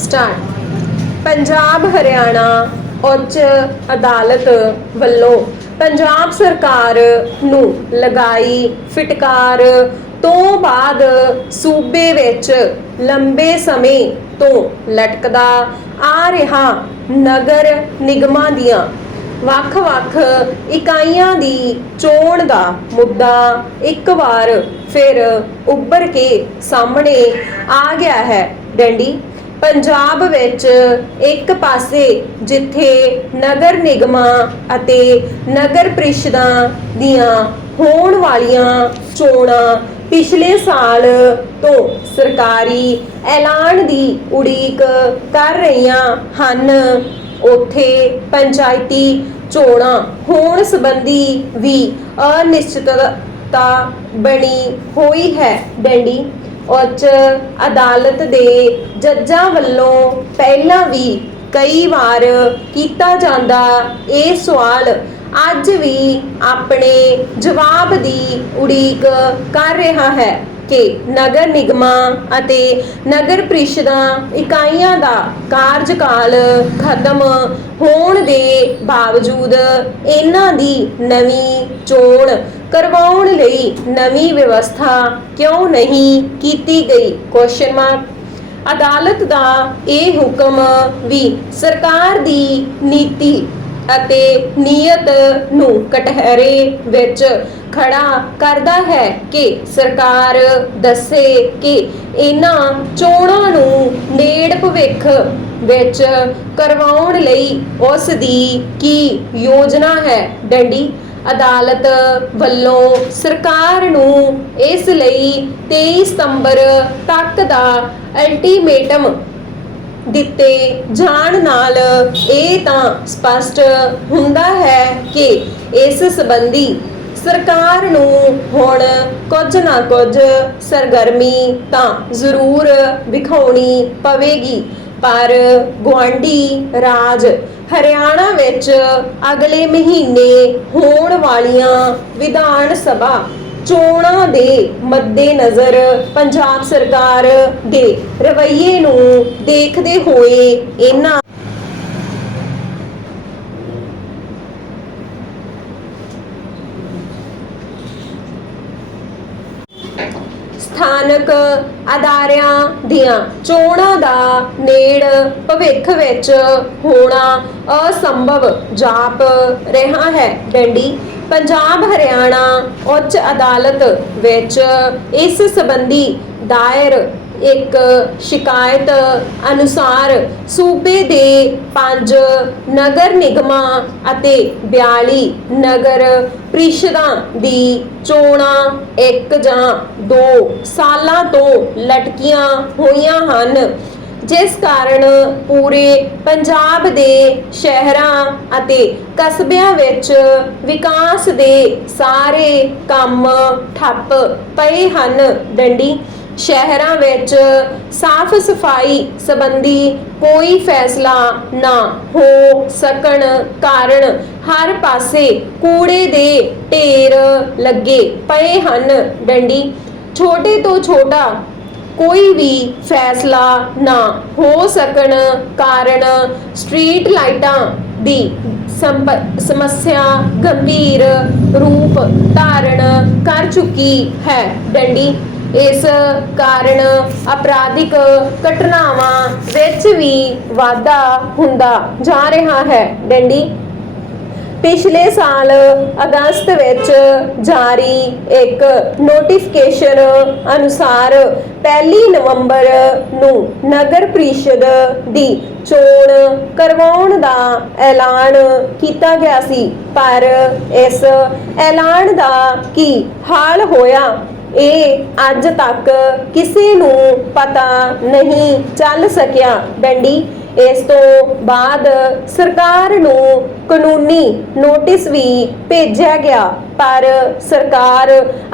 Star Punjab, Haryana, ਉੱਚ ਅਦਾਲਤ ਵੱਲੋਂ ਪੰਜਾਬ ਸਰਕਾਰ ਨੂੰ ਲਗਾਈ ਫਟਕਾਰ ਤੋਂ ਬਾਅਦ ਸੂਬੇ ਵਿੱਚ ਲੰਬੇ ਸਮੇਂ ਤੋਂ ਲਟਕਦਾ ਆ ਰਿਹਾ ਨਗਰ ਨਿਗਮਾਂ ਦੀਆਂ ਵੱਖ-ਵੱਖ ਇਕਾਈਆਂ ਦੀ ਚੋਣ ਦਾ ਮੁੱਦਾ ਇੱਕ ਵਾਰ ਫਿਰ ਉੱਭਰ ਕੇ ਸਾਹਮਣੇ ਆ ਗਿਆ ਹੈ। ਡੈਂਡੀ? ਪੰਜਾਬ ਵਿੱਚ ਇੱਕ ਪਾਸੇ ਜਿੱਥੇ ਨਗਰ ਨਿਗਮਾਂ ਅਤੇ ਨਗਰ ਪ੍ਰੀਸ਼ਦਾਂ ਦੀਆਂ ਹੋਣ ਵਾਲੀਆਂ ਚੋਣਾਂ ਪਿਛਲੇ ਸਾਲ ਤੋਂ ਸਰਕਾਰੀ ਐਲਾਨ ਦੀ ਉਡੀਕ ਕਰ ਰਹੀਆਂ ਹਨ, ਉੱਥੇ ਪੰਚਾਇਤੀ ਚੋਣਾਂ ਹੋਣ ਸੰਬੰਧੀ ਵੀ ਅਨਿਸ਼ਚਿਤਤਾ ਬਣੀ ਹੋਈ ਹੈ। ਡੈਂਡੀ? ਉੱਚ ਅਦਾਲਤ ਦੇ ਜੱਜਾਂ ਵੱਲੋਂ ਪਹਿਲਾਂ ਵੀ ਕਈ ਵਾਰ ਕੀਤਾ ਜਾਂਦਾ ਇਹ ਸਵਾਲ ਅੱਜ ਵੀ ਆਪਣੇ ਜਵਾਬ ਦੀ ਉਡੀਕ ਕਰ ਰਿਹਾ ਹੈ। ਕਿ ਨਗਰ ਨਿਗਮਾਂ ਅਤੇ ਨਗਰ ਪ੍ਰੀਸ਼ਦਾਂ ਇਕਾਈਆਂ ਦਾ ਕਾਰਜਕਾਲ ਖਤਮ ਹੋਣ ਦੇ ਬਾਵਜੂਦ ਇਹਨਾਂ ਦੀ ਨਵੀਂ ਚੋਣ ਕਰਵਾਉਣ ਲਈ ਨਵੀਂ ਵਿਵਸਥਾ ਕਿਉਂ ਨਹੀਂ ਕੀਤੀ ਗਈ? ਕੁਐਸਚਨ ਮਾਰਕ ਅਦਾਲਤ ਦਾ ਇਹ ਹੁਕਮ ਵੀ ਸਰਕਾਰ ਦੀ ਨੀਤੀ ਅਤੇ ਨੀਅਤ ਨੂੰ ਕਟਹਿਰੇ ਵਿੱਚ ਖੜਾ ਕਰਦਾ ਹੈ ਕਿ ਸਰਕਾਰ ਦੱਸੇ ਕਿ ਇਹਨਾਂ ਚੋਣਾਂ ਨੂੰ ਨੇੜ ਭਵਿੱਖ ਵਿੱਚ ਕਰਵਾਉਣ ਲਈ ਉਸ ਦੀ ਕੀ ਯੋਜਨਾ ਹੈ? ਡੰਡੀ, ਅਦਾਲਤ ਵੱਲੋਂ ਸਰਕਾਰ ਨੂੰ ਇਸ ਲਈ 23 ਸਤੰਬਰ ਤੱਕ ਦਾ ਅਲਟੀਮੇਟਮ ਦਿੱਤੇ ਜਾਣ ਨਾਲ ਇਹ ਤਾਂ ਸਪਸ਼ਟ ਹੁੰਦਾ ਹੈ ਕਿ ਇਸ ਸੰਬੰਧੀ ਸਰਕਾਰ ਨੂੰ ਹੁਣ ਕੁਝ ਨਾ ਕੁਝ ਸਰਗਰਮੀ ਤਾਂ ਜ਼ਰੂਰ ਵਿਖਾਉਣੀ ਪਵੇਗੀ। ਪਰ ਗੁਆਂਢੀ ਰਾਜ ਹਰਿਆਣਾ ਵਿੱਚ ਅਗਲੇ ਮਹੀਨੇ ਹੋਣ ਵਾਲੀਆਂ ਵਿਧਾਨ ਸਭਾ ਚੋਣਾਂ ਦੇ ਮੱਦੇਨਜ਼ਰ ਪੰਜਾਬ ਸਰਕਾਰ ਦੇ ਰਵੱਈਏ ਨੂੰ ਦੇਖਦੇ ਹੋਏ ਇਹਨਾਂ ਸਥਾਨਕ ਅਦਾਰਿਆਂ ਦੀਆਂ ਚੋਣਾਂ ਦਾ ਨੇੜ ਭਵਿੱਖ ਵਿੱਚ ਹੋਣਾ ਅਸੰਭਵ ਜਾਪ ਰਿਹਾ ਹੈ। ਡੰਡੀ, ਪੰਜਾਬ ਹਰਿਆਣਾ ਉੱਚ ਅਦਾਲਤ ਵਿੱਚ ਇਸ ਸੰਬੰਧੀ ਦਾਇਰ ਇੱਕ ਸ਼ਿਕਾਇਤ ਅਨੁਸਾਰ ਸੂਬੇ ਦੇ 5 ਨਗਰ ਨਿਗਮਾਂ ਅਤੇ 42 ਨਗਰ ਪ੍ਰੀਸ਼ਦਾਂ ਦੀ ਚੋਣਾਂ ਇੱਕ ਜਾਂ ਦੋ ਸਾਲਾਂ ਤੋਂ ਲਟਕੀਆਂ ਹੋਈਆਂ ਹਨ, ਜਿਸ ਕਾਰਨ ਪੂਰੇ ਪੰਜਾਬ ਦੇ ਸ਼ਹਿਰਾਂ ਅਤੇ ਕਸਬਿਆਂ ਵਿੱਚ ਵਿਕਾਸ ਦੇ ਸਾਰੇ ਕੰਮ ਠੱਪ ਪਏ ਹਨ। ਡੰਡੀ ਸ਼ਹਿਰਾਂ ਵਿੱਚ ਸਾਫ਼ ਸਫ਼ਾਈ ਸੰਬੰਧੀ ਕੋਈ ਫੈਸਲਾ ਨਾ ਹੋ ਸਕਣ ਕਾਰਨ ਹਰ ਪਾਸੇ ਕੂੜੇ ਦੇ ਢੇਰ ਲੱਗੇ ਪਏ ਹਨ। ਡੰਡੀ, ਛੋਟੇ ਤੋਂ ਛੋਟਾ ਕੋਈ ਵੀ ਫੈਸਲਾ ਨਾ ਹੋ ਸਕਣ ਕਾਰਨ ਸਟਰੀਟ ਲਾਈਟਾਂ ਦੀ ਸੰਪ- ਸਮੱਸਿਆ ਗੰਭੀਰ ਰੂਪ ਧਾਰਨ ਕਰ ਚੁੱਕੀ ਹੈ। ਡੰਡੀ ਇਸ ਕਾਰਨ ਅਪਰਾਧਿਕ ਘਟਨਾਵਾਂ ਵਿੱਚ ਵੀ ਵਾਧਾ ਹੁੰਦਾ ਜਾ ਰਿਹਾ ਹੈ। ਡੰਡੀ, ਪਿਛਲੇ ਸਾਲ ਅਗਸਤ ਵਿੱਚ ਜਾਰੀ ਇੱਕ ਨੋਟੀਫਿਕੇਸ਼ਨ ਅਨੁਸਾਰ 1 ਨਵੰਬਰ ਨੂੰ ਨਗਰ ਪ੍ਰੀਸ਼ਦ ਦੀ ਚੋਣ ਕਰਵਾਉਣ ਦਾ ਐਲਾਨ ਕੀਤਾ ਗਿਆ ਸੀ। ਪਰ ਇਸ ਐਲਾਨ ਦਾ ਕੀ ਹਾਲ ਹੋਇਆ? ਇਹ ਅੱਜ ਤੱਕ ਕਿਸੇ ਨੂੰ ਪਤਾ ਨਹੀਂ ਚੱਲ ਸਕਿਆ। ਡੰਡੀ ਇਸ ਤੋਂ ਬਾਅਦ ਸਰਕਾਰ ਨੂੰ ਕਾਨੂੰਨੀ ਨੋਟਿਸ ਵੀ ਭੇਜਿਆ ਗਿਆ, ਪਰ ਸਰਕਾਰ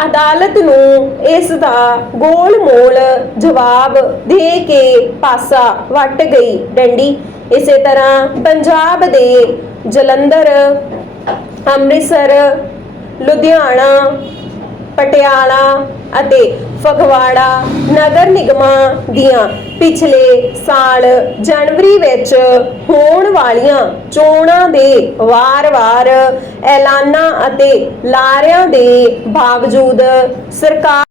ਅਦਾਲਤ ਨੂੰ ਇਸ ਦਾ ਗੋਲ-ਮੋਲ ਜਵਾਬ ਦੇ ਕੇ ਪਾਸਾ ਵੱਟ ਗਈ। ਡੰਡੀ ਇਸੇ ਤਰ੍ਹਾਂ ਪੰਜਾਬ ਦੇ ਜਲੰਧਰ, ਅੰਮ੍ਰਿਤਸਰ, ਲੁਧਿਆਣਾ ਪਟਿਆਲਾ ਅਤੇ ਫਗਵਾੜਾ ਨਗਰ ਨਿਗਮਾਂ ਦੀਆਂ ਪਿਛਲੇ ਸਾਲ ਜਨਵਰੀ ਵਿੱਚ ਹੋਣ ਵਾਲੀਆਂ ਚੋਣਾਂ ਦੇ ਵਾਰ-ਵਾਰ ਐਲਾਨਾਂ ਅਤੇ ਲਾਰਿਆਂ ਦੇ ਬਾਵਜੂਦ ਸਰਕਾਰ